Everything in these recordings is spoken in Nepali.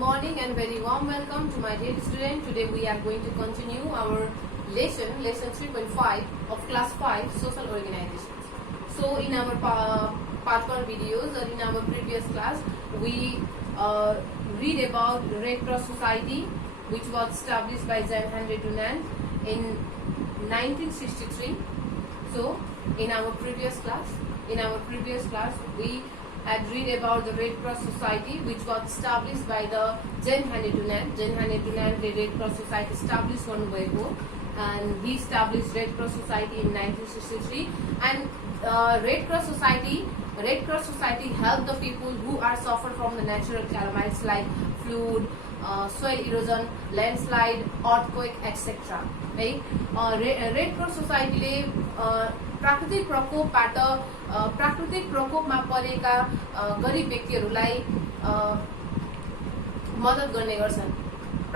morning and very warm welcome to my dear student. Today we are going to continue our lesson 3.5 of class 5 social organizations. So in our part 1 videos or in our previous class we read about Red Cross Society, which was established by Jean Henry Dunant in 1963. So in our previous class we had read about the Red Cross Society, which was established by the Jean Henry Dunant. Jean Henry Dunant the Red Cross Society established one way ago, and he established Red Cross Society in 1963. And Red Cross Society helped the people who are suffer from the natural calamities like flood, soil erosion, landslide, earthquake, etc. Right? Red Cross Society प्राकृतिक प्रकोपमा परेका गरिब व्यक्तिहरूलाई मद्दत गर्ने गर्छन्।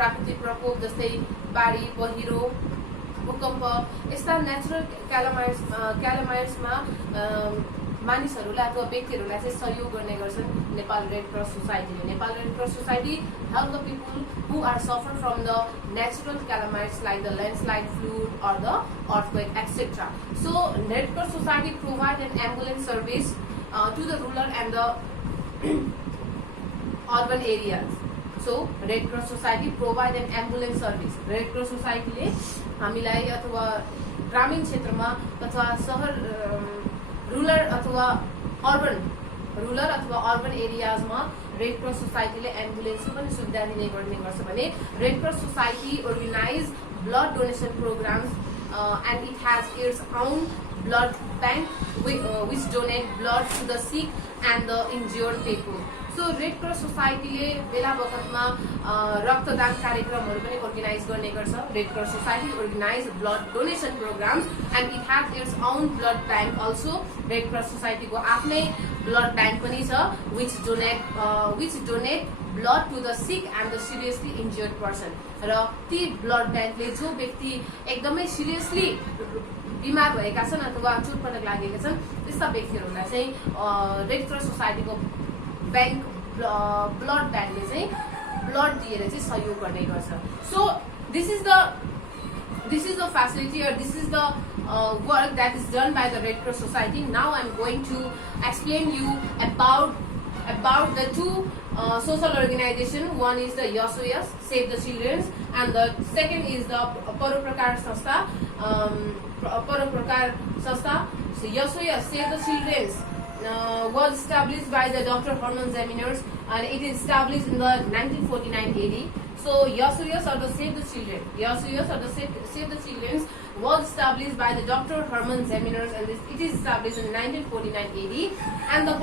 प्राकृतिक प्रकोप जस्तै बाढी, पहिरो, भूकम्प यस्ता नेचुरल क्यालामाइट्समा मानिसहरूलाई अथवा व्यक्तिहरूलाई चाहिँ सहयोग गर्ने गर्छन् नेपाल रेड क्रस सोसाइटीले। Nepal red cross society help the people who are suffer from the natural calamities like the landslide, flood or the earthquake, etc. So Red Cross Society provide an ambulance service to the rural and the urban areas. So Red Cross Society provide an ambulance service. Red Cross Society ले हामीलाई अथवा ग्रामीण क्षेत्रमा अथवा शहर रुरल अथवा अर्बन एरियाजमा रेड क्रस सोसाइटीले एम्बुलेन्सको पनि सुविधा दिने गर्ने गर्छ भने red cross society organize blood donation programs and it has its own blood bank which donate blood to the sick and the injured people. So Red Cross Society ले बेला बखतमा रक्तदान कार्यक्रमहरु पनि अर्गनाइज गर्ने गर्छ। Red Cross Society organize blood donation programs and it has its own blood bank also. Red Cross Society को आफ्नै blood bank पनि छ which donate blood to the sick and the seriously injured person. र ती blood bank ले जो व्यक्ति एकदमै सिरियसली बिमार भएका छन् अथवा चोटपटक लागेका छन् त्यस्ता व्यक्तिहरूलाई चाहिँ रेड क्रस सोसाइटीको बैंक ब्लड बैंकले चाहिँ ब्लड दिएर चाहिँ सहयोग गर्ने गर्छ। So this is the facility or this is the work that is done by the Red Cross Society. Now I am going to explain you about the two social organization. One is the YOSOYOS, Save the Children, and the second is the Paroprakar Sanstha. So YOSOYOS, Save the Children, was established by the Dr. Herman Zeminer's, and it is established in the 1949-80. So YOSOYOS or the Save the Children, Save the Children was established by the Dr. Herman Zeminer's, and it is established in 1949-80. And the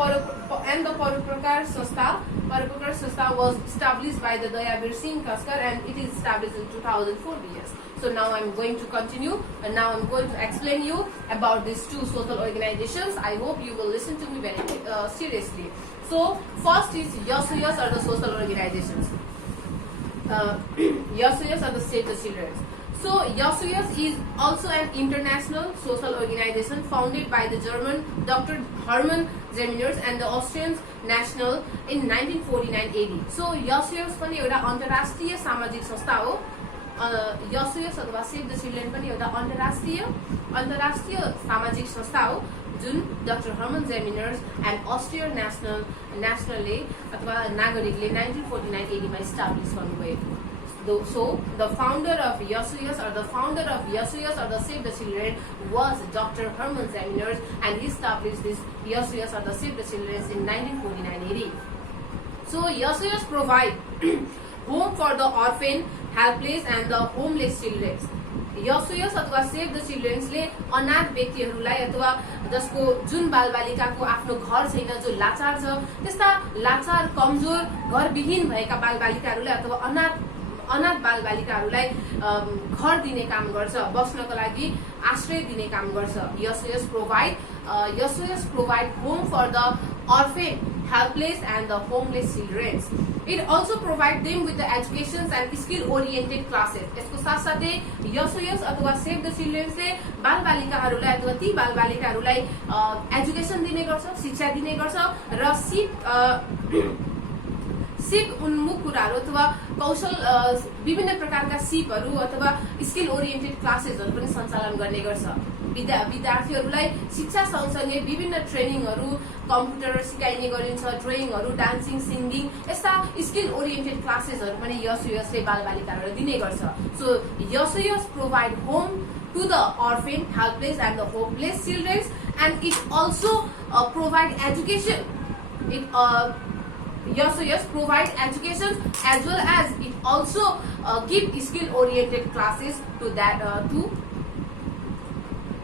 Paroprakar Sanstha was established by the Dayabir Singh Kaskar, and it is established in 2004 years. So now I am going to continue, and now I am going to explain you about these two social organizations. I hope you will listen to me very seriously. So first is YOSOYOS or the social organizations. YOSOYOS or the Save the Children. So YOSOYOS is also an international social organization founded by the German Dr. Herman Zeminer's and the Austrian National in 1949-80. So YOSOYOS पनि एउटा अन्तर्राष्ट्रिय सामाजिक संस्था हो। YOSOYOS अथवा सेभ द चिल्ड्रेन पनि एउटा अन्तर्राष्ट्रिय सामाजिक संस्था हो जुन डाक्टर हर्मन जेमिनर्स एन्ड अस्ट्रियन नेशनलले अथवा नागरिकले 1949-80 मा इस्टाब्लिश गर्नुभएको। So the founder of YOSOYOS or the Save the Children was Dr. Herman Zeminers, and he established this YOSOYOS or the Save the Children in 1949-80. So YOSOYOS provide home for the orphan, helpless and the homeless children. YOSOYOS अथवा सेभ द चिल्ड्रेन्सले अनाथ व्यक्तिहरूलाई अथवा जसको जुन बालबालिकाको आफ्नो घर छैन, जो लाचार छ, त्यस्ता लाचार कमजोर घरविहीन भएका बालबालिकाहरूलाई अथवा अनाथ बालबालिकाहरूलाई घर दिने काम गर्छ, बस्नको लागि आश्रय दिने काम गर्छ। YOSOYOS provide home for the orphan, helpless and the homeless children. It also provide them with the education and skill oriented classes. यसको साथसाथै YOSOYOS अथवा सेभ द चिल्ड्रेन्सले बालबालिकाहरूलाई अथवा ती बालबालिकाहरूलाई एजुकेसन दिने गर्छ, शिक्षा दिने गर्छ र सिप उन्मुख कुराहरू अथवा कौशल विभिन्न प्रकारका सिपहरू अथवा स्किल ओरिएन्टेड क्लासेसहरू पनि सञ्चालन गर्ने गर्छ। विद्यार्थीहरूलाई शिक्षा सँगसँगै विभिन्न ट्रेनिङहरू, कम्प्युटर सिकाइने गरिन्छ, ड्रइङहरू, डान्सिङ, सिङ्गिङ यस्ता स्किल ओरिएन्टेड क्लासेसहरू पनि यसले बालबालिकाहरूलाई दिने गर्छ। सो यसोयस provide home to the orphan, helpless and the hopeless children, and it also provide education. It yes provide education as well as it also give skill oriented classes to that to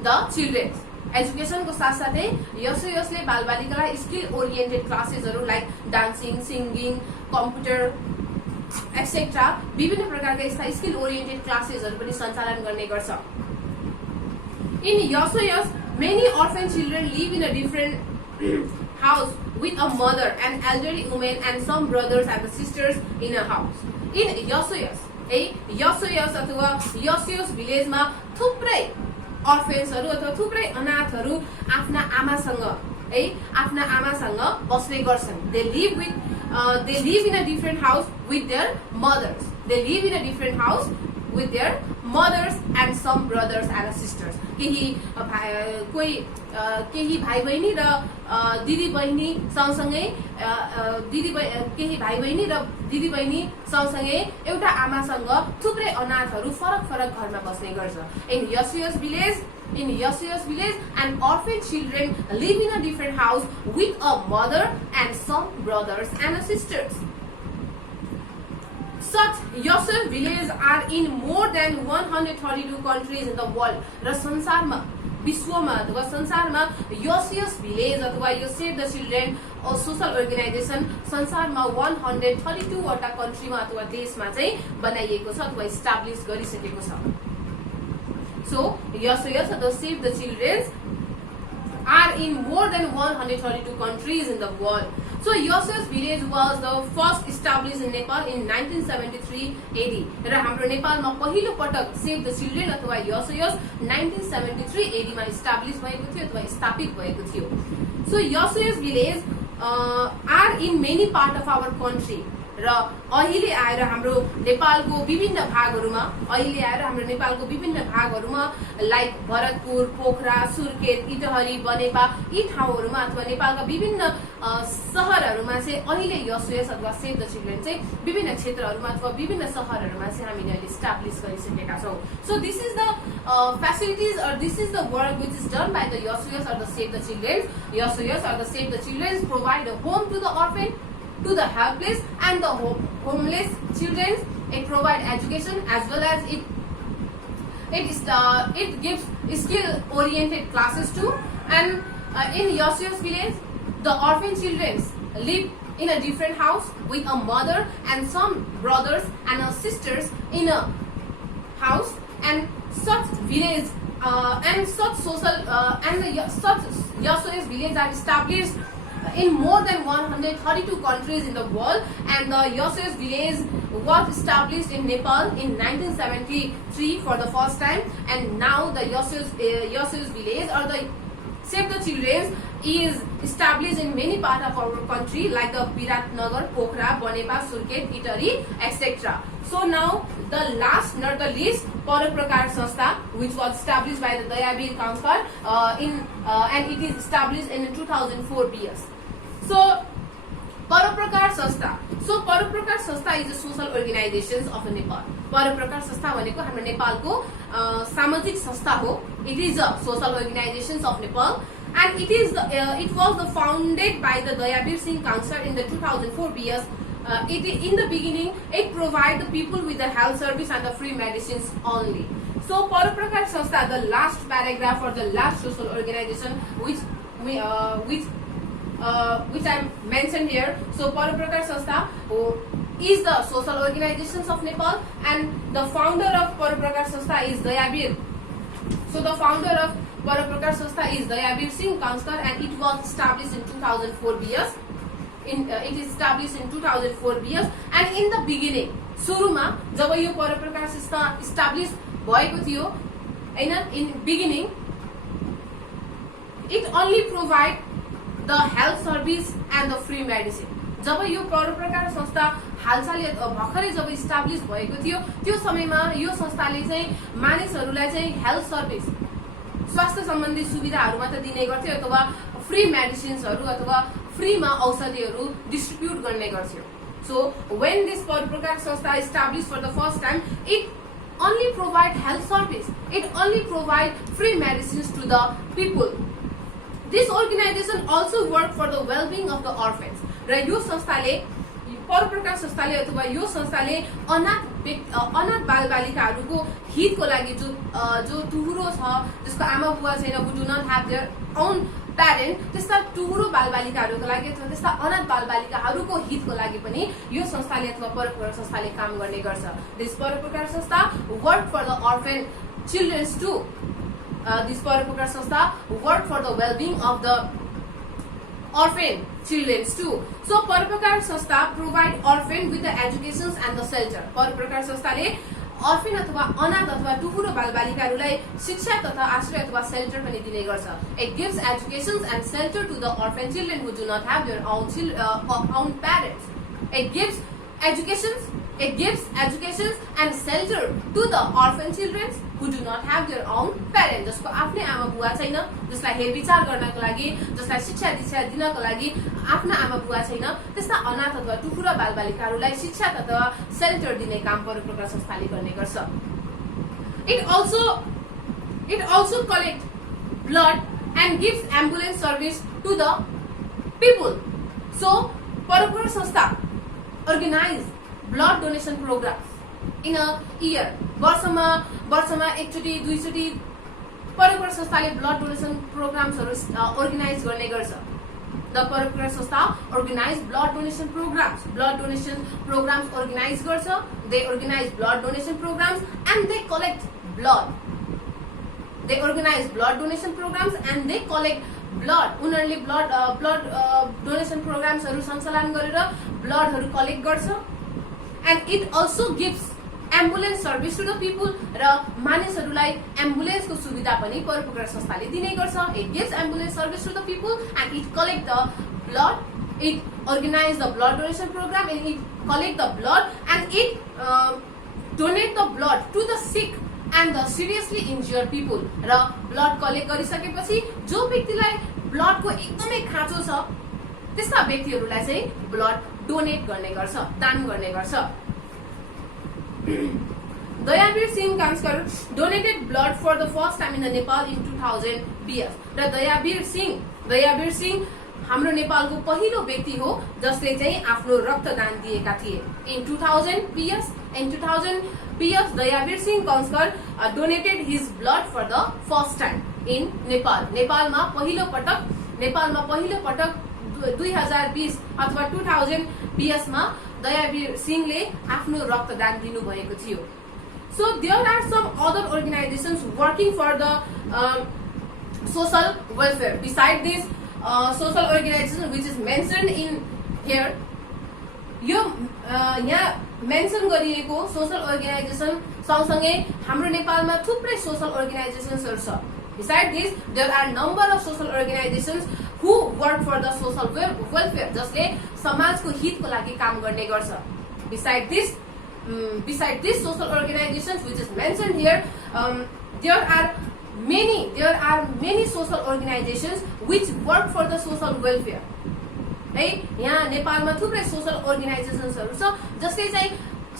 the children. Education को साथ साथै यसले बालबालिकालाई स्किल ओरिएन्टेड क्लासेसहरू like dancing, singing, computer etcetera विभिन्न प्रकारका यस्ता स्किल ओरिएन्टेड क्लासेसहरू पनि सञ्चालन गर्ने गर्छ। In YOSOYOS, many orphan children live in a different house with a mother, an elderly woman, and some brothers and sisters in a house. In YOSOYOS, YOSOYOS अथवा YOSOYOS village मा थुप्रै orphans-हरु अथवा थुप्रै अनाथहरु आफ्ना आमासँग बस्ने गर्छन्। They live in a different house with their mothers. They live in a different house with their mothers and some brothers and sisters. केही भाइ बहिनी र दिदी बहिनी सँगसँगै केही भाइ बहिनी र दिदी बहिनी सँगसँगै एउटा आमासँग थुप्रै अनाथहरू फरक घरमा बस्ने गर्छ। In YOSOYOS village, an orphan children live in a different house with a mother and some brothers and sisters. Such YOSOYOS villages are in more than 132 countries in the world. र संसारमा विश्वमा अथवा संसारमा YOSOYOS village अथवा यो save the children social organization संसारमा 132 वटा कन्ट्रीमा अथवा देशमा चाहिँ बनाइएको छ अथवा इस्टाब्लिश गरिसकेको छ। So YOSOYOS अथवा save the children are in more than 132 countries in the world. So YOSOYOS village was the first established in Nepal in 1973 AD. र हाम्रो नेपालमा पहिलो पटक सेभ द चिल्ड्रेन अथवा YOSOYOS 1973 AD मा इस्टाब्लिश भएको थियो अथवा स्थापित भएको थियो। So YOSOYOS village are in many part of our country. र अहिले आएर हाम्रो नेपालको विभिन्न भागहरूमा लाइक भरतपुर, पोखरा, सुर्खेत, इटहरी, बनेपा यी ठाउँहरूमा अथवा नेपालका विभिन्न शहरहरूमा चाहिँ अहिले YOSOYOS अथवा सेभ द चिल्ड्रेन चाहिँ विभिन्न क्षेत्रहरूमा अथवा विभिन्न शहरहरूमा चाहिँ हामीले अहिले इस्टाब्लिश गरिसकेका छौँ। So this is the facilities or this is the work which is done by the YOSOYOS or the save the children. YOSOYOS or the save the children provide a home to the orphan, to the helpless and the homeless children. It provides education as well as it gives skill oriented classes too. And in YOSOYOS village, the orphan children live in a different house with a mother and some brothers and sisters in a house. And such village and such social such YOSOYOS villages are established in more than 132 countries in the world, and the YOSOYOS village was established in Nepal in 1973 for the first time, and now the YOSOYOS village or the Save the Children is established in many parts of our country like the Biratnagar, Pokhara, Banepa, Surkhet, Itari, etc. So now the last not the least, Paroprakar Sanstha, which was established by the Dayabir Council and it is established in 2004 BS. So Paroprakar Sanstha. So Paroprakar Sanstha is a social organization of Nepal. Paroprakar Sanstha भनेको हाम्रो नेपालको सामाजिक संस्था हो. It is a social organization of Nepal, and it was the founded by the Dayabir Singh Council in the 2004 BS. In the beginning, it provides the people with the health service and the free medicines only. So Paroprakar Sanstha, the last paragraph or the last social organization which I mentioned here. So Paroprakar Sanstha is the social organizations of Nepal, and the founder of Paroprakar Sanstha is Dayabir. So the founder of Paroprakar Sanstha is Dayabir Singh Council, and it was established in 2004 BS. It is established in 2004 BS, and in the beginning, सुरुमा जब यो परोपकार संस्था established भएको थियो, हैन, in beginning, it only provide the health service and the free medicine. जब यो परोपकार संस्था हालसालै भर्खरै जब इस्टाब्लिश भएको थियो त्यो समयमा यो संस्थाले चाहिँ मानिसहरूलाई चाहिँ हेल्थ सर्भिस स्वास्थ्य सम्बन्धी सुविधाहरू मात्र दिने गर्थ्यो अथवा फ्री मेडिसिन्सहरू अथवा फ्रीमा औषधिहरू डिस्ट्रिब्युट गर्ने गर्थ्यो. So when this परोपकार संस्था established for the first time, it only provide health service. It only provide free medicines to the people. This organization also work for the well-being of the orphans. र यो संस्थाले परोपकार संस्थाले अथवा यो संस्थाले अनाथ बालबालिकाहरूको हितको लागि जो टुहुरो छ जसको आमा बुवा छैन, who do not have their own parent, त्यस्ता टुहुरो बालबालिकाहरूको लागि अथवा त्यस्ता अनाथ बालबालिकाहरूको हितको लागि पनि यो संस्थाले अथवा परोपकार संस्थाले काम गर्ने गर्छ. दिस परोपकार संस्था work for the orphan children too. This परोपकार संस्था work for the well-being of the orphan children too. So परोपकार संस्था provide orphan with the educations and the shelter. परोपकार संस्थाले orphan अथवा अनाथ अथवा टुहुरो बालबालिकाहरूलाई शिक्षा तथा आश्रय अथवा सेल्टर पनि दिने गर्छ. It gives educations and shelter to the orphan children who do not have their own parents. It gives educations and shelter to the orphan children who do not have their own parents. जसको आफ्नै आमा बुवा छैन, जसलाई हेरविचार गर्नको लागि, जसलाई शिक्षा दीक्षा दिनको लागि आफ्ना आमा बुवा छैन, त्यस्ता अनाथ अथवा टुहुरा बालबालिकाहरूलाई शिक्षा तथा सेल्टर दिने काम परोपकार संस्थाले गर्ने गर्छ. It also collect blood and gives ambulance service to the people. So परोपकार संस्था organize blood donation programs in a year. वर्षमा एकचोटि दुईचोटि परोपकार संस्थाले ब्लड डोनेसन प्रोग्राम्सहरू अर्गनाइज गर्ने गर्छ. द परोपकार संस्था organise blood donation programmes organise गर्छ. They organise blood donation programmes and they collect blood. They organise blood donation programmes and they collect blood. उनीहरूले ब्लड डोनेसन प्रोग्राम्सहरू सञ्चालन गरेर ब्लडहरू कलेक्ट गर्छ. And it also gives ambulance service to the people. र मानिसहरूलाई एम्बुलेन्सको सुविधा पनि परोपकार संस्थाले दिने गर्छ. It gives ambulance service to the people and it collect the blood. It organise the blood donation programme and it collect the blood and it donate the blood to the sick and the seriously injured people. र ब्लड कलेक्ट गरिसकेपछि जो व्यक्तिलाई ब्लडको एकदमै खाँचो छ त्यस्ता व्यक्तिहरूलाई चाहिँ ब्लड डोनेट गर्ने गर्छ, दान गर्ने गर्छ. Dayavir Singh कांस्कर donated blood for the first time in the Nepal in 2000 BS. र दयावीर सिंह हाम्रो नेपालको पहिलो व्यक्ति हो जसले चाहिँ आफ्नो रक्तदान दिएका थिए. In 2000 BS, Dayavir Singh कांस्कर donated his blood for the first time in Nepal. नेपालमा पहिलो पटक 2020 अथवा 2000 BS मा दयावीर सिंहले आफ्नो रक्तदान दिनुभएको थियो. So there are some other organizations working for the social welfare. Beside this social organization which is mentioned in here, यो यहाँ मेन्सन गरिएको सोशल अर्गनाइजेसन सँगसँगै हाम्रो नेपालमा थुप्रै सोशल अर्गनाइजेसन्सहरू छ. Besides this, there are number of social organizations who work for the social welfare, जसले समाजको हितको लागि काम गर्ने गर्छ. Besides this social organizations which is mentioned here, there are many social organizations which work for the social welfare. है, यहाँ नेपालमा थुप्रै सोशल अर्गनाइजेसन्सहरू छ जसले चाहिँ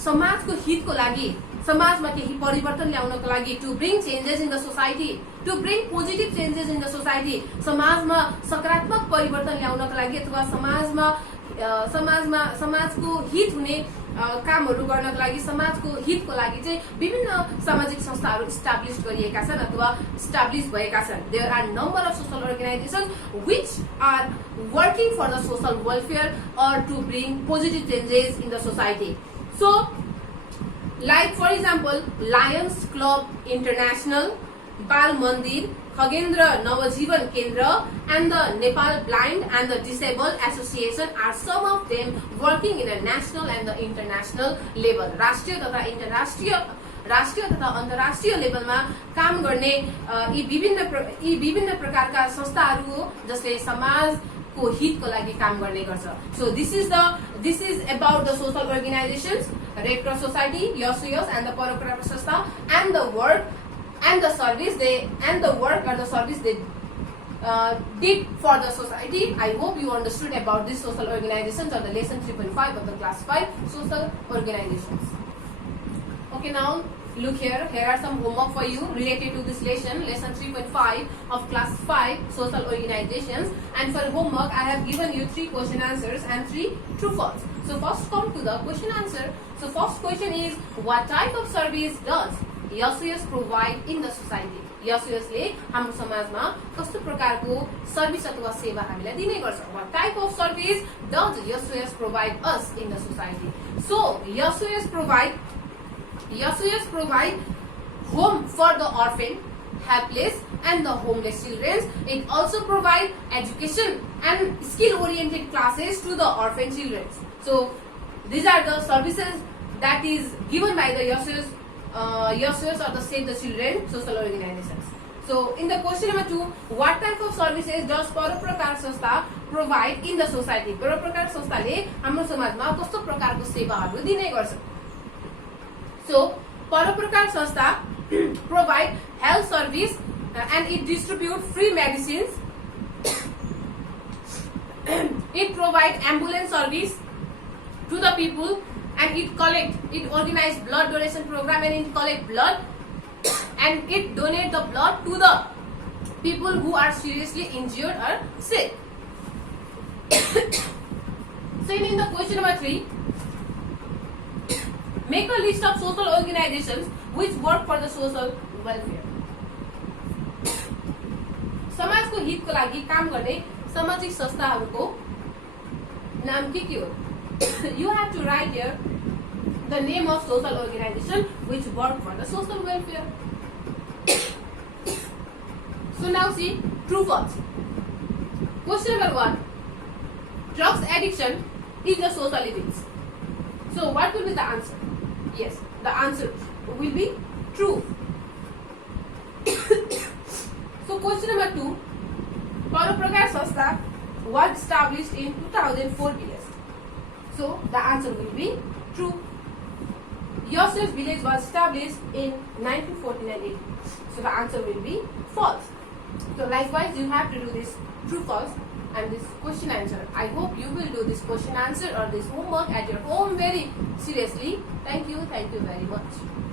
समाजको हितको लागि, समाजमा केही परिवर्तन ल्याउनको लागि, to bring changes in the society, to bring positive changes in the society, समाजमा सकारात्मक परिवर्तन ल्याउनको लागि अथवा समाजको हित हुने कामहरू गर्नको लागि, समाजको हितको लागि चाहिँ विभिन्न सामाजिक संस्थाहरू इस्टाब्लिश गरिएका छन् अथवा इस्टाब्लिश भएका छन्. There are number of social organisations which are working for the social welfare or to bring positive changes in the society. So like for example, Lions Club International, Bal Mandir, Khagendra Navajivan Kendra, and the Nepal Blind and the Disabled Association are some of them working in a national and the international level. राष्ट्रिय तथा अन्तर्राष्ट्रिय लेभलमा काम गर्ने यी विभिन्न प्रकारका संस्थाहरू हो जसले को हितको लागि काम गर्ने गर्छ. So this is about the social organizations, Red Cross Society, YOSUYOS and the Paroprakar Sanstha, and the work and the service they did for the society. I hope you understood about these social organizations on the lesson 3.5 of the class 5 social organizations. Okay, now look here. Here are some homework for you related to this lesson 3.5 of class 5 social organizations. And for homework, I have given you 3 question answers and 3 true false. So first come to the question answer. So first question is, what type of service does YOSUYOS provide in the society? YOSUYOS ले हाम्रो समाजमा कस्तो प्रकारको सर्भिस अथवा सेवा हामीलाई दिने गर्छ? What type of service does YOSUYOS provide us in the society? So YOSUYOS provide home for the orphan, helpless and the homeless children. It also provide education and skill-oriented classes to the orphan children. So these are the services that is given by the YOSUYOS or the Save the Children social organizations. So in the question number 2, what type of services does Paroprakar Sanstha provide in the society? Paroprakar Sanstha ले हाम्रो समाजमा कस्तो प्रकारको सेवाहरू दिने गर्छ? So Paroprakar Sanstha provide health service and it distribute free medicines. It provide ambulance service to the people, and it organize blood donation program, and it collect blood and it donate the blood to the people who are seriously injured or sick. So in the question number 3, make a list of social organizations which work for the social welfare. समाजको हितको लागि काम गर्ने सामाजिक संस्थाहरूको नाम के हो? You have to write here the name of social organization which work for the social welfare. So now see, true false. Question number 1, drugs addiction is a social event. So what will be the answer? Yes, the answer will be true. So question number 2, Paroprakar Sanstha was established in 2004 village. So the answer will be true. YOSUYOS village was established in 1949. So the answer will be false. So likewise, you have to do this true false and this question answer. I hope you will do this question answer or this homework at your home very seriously. Thank you very much.